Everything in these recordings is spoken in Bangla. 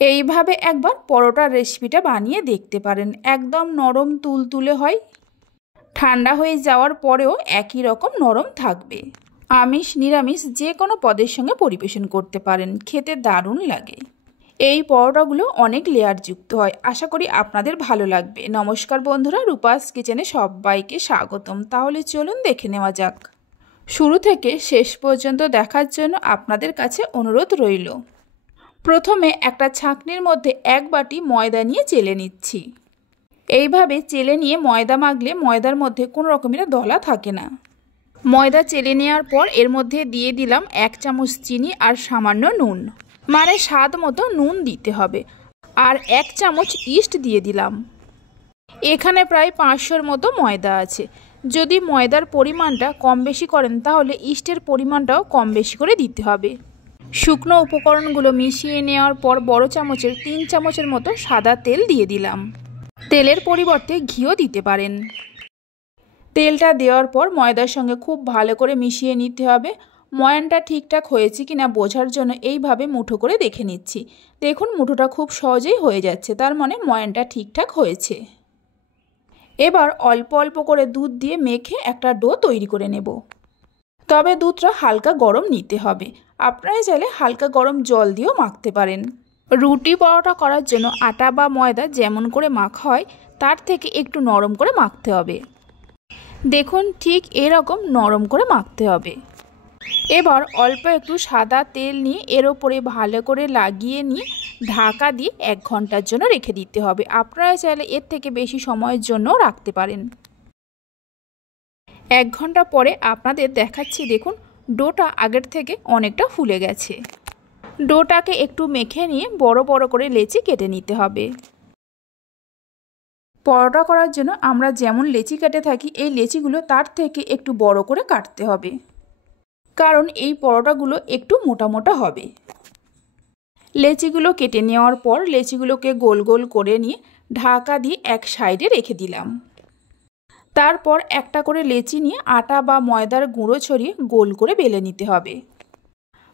এইভাবে একবার পরোটার রেসিপিটা বানিয়ে দেখতে পারেন। একদম নরম তুলতুলে হয়, ঠান্ডা হয়ে যাওয়ার পরেও একই রকম নরম থাকবে। আমিষ নিরামিষ যে কোনো পদের সঙ্গে পরিবেশন করতে পারেন, খেতে দারুণ লাগে। এই পরোটাগুলো অনেক লেয়ারযুক্ত হয়। আশা করি আপনাদের ভালো লাগবে। নমস্কার বন্ধুরা, রূপাস কিচেনে সবাইকে স্বাগতম। তাহলে চলুন দেখে নেওয়া যাক। শুরু থেকে শেষ পর্যন্ত দেখার জন্য আপনাদের কাছে অনুরোধ রইল। প্রথমে একটা ছাঁকনির মধ্যে 1 বাটি ময়দা নিয়ে চেলে নিচ্ছি। এইভাবে চেলে নিয়ে ময়দা মাখলে ময়দার মধ্যে কোনো রকমের দলা থাকে না। ময়দা চেলে নেওয়ার পর এর মধ্যে দিয়ে দিলাম 1 চামচ চিনি আর সামান্য নুন, মানে স্বাদ মতো নুন দিতে হবে। আর 1 চামচ ইস্ট দিয়ে দিলাম। এখানে প্রায় 500-র মতো ময়দা আছে। যদি ময়দার পরিমাণটা কম বেশি করেন তাহলে ইস্টের পরিমাণটাও কম বেশি করে দিতে হবে। শুকনো উপকরণগুলো মিশিয়ে নেওয়ার পর বড় চামচের 3 চামচের মতো সাদা তেল দিয়ে দিলাম। তেলের পরিবর্তে ঘিও দিতে পারেন। তেলটা দেওয়ার পর ময়দার সঙ্গে খুব ভালো করে মিশিয়ে নিতে হবে। ময়ানটা ঠিকঠাক হয়েছে কিনা বোঝার জন্য এইভাবে মুঠো করে দেখে নিচ্ছি। দেখুন মুঠোটা খুব সহজেই হয়ে যাচ্ছে, তার মানে ময়ানটা ঠিকঠাক হয়েছে। এবার অল্প অল্প করে দুধ দিয়ে মেখে একটা ডো তৈরি করে নেব। তবে দুধটা হালকা গরম নিতে হবে। আপনারা চাইলে হালকা গরম জল দিয়েও মাখতে পারেন। রুটি পরোটা করার জন্য আটা বা ময়দা যেমন করে মাখা হয় তার থেকে একটু নরম করে মাখতে হবে। দেখুন ঠিক এরকম নরম করে মাখতে হবে। এবার অল্প একটু সাদা তেল নিয়ে এর ওপরে ভালো করে লাগিয়ে নিয়ে ঢাকা দিয়ে 1 ঘন্টার জন্য রেখে দিতে হবে। আপনারা চাইলে এর থেকে বেশি সময়ের জন্য রাখতে পারেন। 1 ঘন্টা পরে আপনাদের দেখাচ্ছি। দেখুন ডোটা আগের থেকে অনেকটা ফুলে গেছে। ডোটাকে একটু মেখে নিয়ে বড় বড় করে লেচি কেটে নিতে হবে। পরোটা করার জন্য আমরা যেমন লেচি কেটে থাকি এই লেচিগুলো তার থেকে একটু বড় করে কাটতে হবে, কারণ এই পরোটাগুলো একটু মোটা মোটা হবে। লেচিগুলো কেটে নেওয়ার পর লেচিগুলোকে গোল গোল করে নিয়ে ঢাকা দিয়ে এক সাইডে রেখে দিলাম। তারপর একটা করে লেচি নিয়ে আটা বা ময়দার গুঁড়ো ছড়িয়ে গোল করে বেলে নিতে হবে।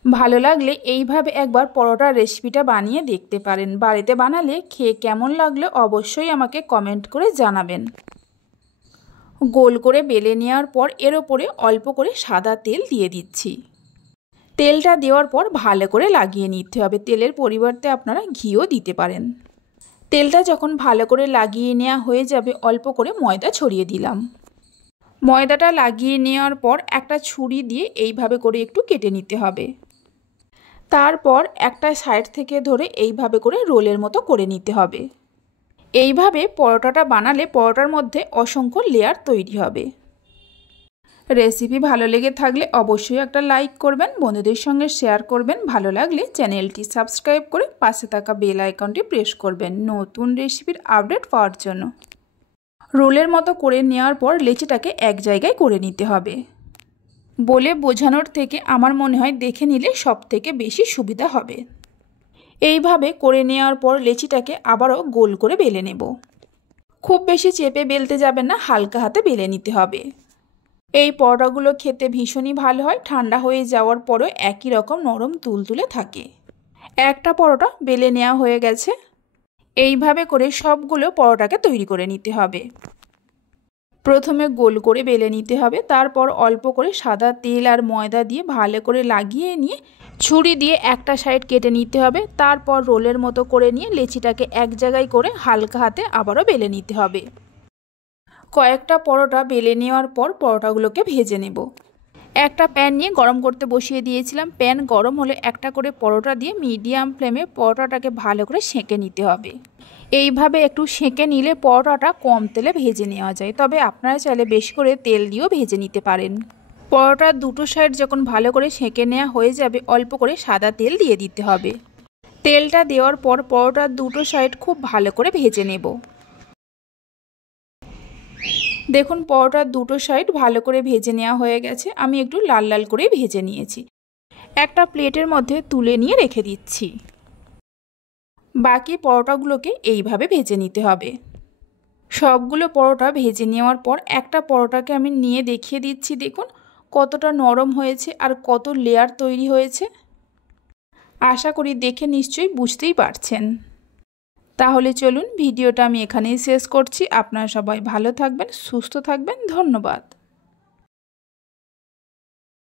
ভালো লাগলে এইভাবে একবার পরোটার রেসিপিটা বানিয়ে দেখতে পারেন। বাড়িতে বানালে খেয়ে কেমন লাগলো অবশ্যই আমাকে কমেন্ট করে জানাবেন। গোল করে বেলে নেওয়ার পর এর ওপরে অল্প করে সাদা তেল দিয়ে দিচ্ছি। তেলটা দেওয়ার পর ভালো করে লাগিয়ে নিতে হবে। তেলের পরিবর্তে আপনারা ঘিও দিতে পারেন। তেলটা যখন ভালো করে লাগিয়ে নেওয়া হয়ে যাবে অল্প করে ময়দা ছড়িয়ে দিলাম। ময়দাটা লাগিয়ে নেওয়ার পর একটা ছুরি দিয়ে এইভাবে করে একটু কেটে নিতে হবে। তারপর একটা সাইড থেকে ধরে এইভাবে করে রোলের মতো করে নিতে হবে। এইভাবে পরোটাটা বানালে পরোটার মধ্যে অসংখ্য লেয়ার তৈরি হবে। রেসিপি ভালো লেগে থাকলে অবশ্যই একটা লাইক করবেন, বন্ধুদের সঙ্গে শেয়ার করবেন। ভালো লাগলে চ্যানেলটি সাবস্ক্রাইব করে পাশে থাকা বেল আইকনটি প্রেস করবেন নতুন রেসিপির আপডেট পাওয়ার জন্য। রোলের মতো করে নেওয়ার পর লেচিটাকে এক জায়গায় করে নিতে হবে। বলে বোঝানোর থেকে আমার মনে হয় দেখে নিলে সবথেকে বেশি সুবিধা হবে। এইভাবে করে নেওয়ার পর লেচিটাকে আবারও গোল করে বেলে নেব। খুব বেশি চেপে বেলতে যাবেন না, হালকা হাতে বেলে নিতে হবে। এই পরোটাগুলো খেতে ভীষণই ভালো হয়। ঠান্ডা হয়ে যাওয়ার পরেও একই রকম নরম তুলতুলে থাকে। একটা পরোটা বেলে নেওয়া হয়ে গেছে। এইভাবে করে সবগুলো পরোটাকে তৈরি করে নিতে হবে। প্রথমে গোল করে বেলে নিতে হবে, তারপর অল্প করে সাদা তেল আর ময়দা দিয়ে ভালো করে লাগিয়ে নিয়ে ছুরি দিয়ে একটা সাইড কেটে নিতে হবে। তারপর রোলের মতো করে নিয়ে লেচিটাকে এক জায়গায় করে হালকা হাতে আবারও বেলে নিতে হবে। কয়েকটা পরোটা বেলে নেওয়ার পর পরোটাগুলোকে ভেজে নেব। একটা প্যান নিয়ে গরম করতে বসিয়ে দিয়েছিলাম। প্যান গরম হলে একটা করে পরোটা দিয়ে মিডিয়াম ফ্লেমে পরোটাটাকে ভালো করে সেঁকে নিতে হবে। এইভাবে একটু সেঁকে নিলে পরোটাটা কম তেলে ভেজে নেওয়া যায়, তবে আপনারা চাইলে বেশি করে তেল দিয়েও ভেজে নিতে পারেন। পরোটার দুটো সাইড যখন ভালো করে সেঁকে নেওয়া হয়ে যাবে অল্প করে সাদা তেল দিয়ে দিতে হবে। তেলটা দেওয়ার পর পরোটার দুটো সাইড খুব ভালো করে ভেজে নেব। দেখুন পরোটার দুটো সাইড ভালো করে ভেজে নেওয়া হয়ে গেছে। আমি একটু লাল লাল করে ভেজে নিয়েছি। একটা প্লেটের মধ্যে তুলে নিয়ে রেখে দিচ্ছি। বাকি পরোটাগুলোকে এইভাবে ভেজে নিতে হবে। সবগুলো পরোটা ভেজে নেওয়ার পর একটা পরোটাকে আমি নিয়ে দেখিয়ে দিচ্ছি। দেখুন কতটা নরম হয়েছে আর কত লেয়ার তৈরি হয়েছে। আশা করি দেখে নিশ্চয়ই বুঝতেই পারছেন। তাহলে চলুন ভিডিওটা আমি এখানেই শেষ করছি। আপনারা সবাই ভালো থাকবেন, সুস্থ থাকবেন। ধন্যবাদ।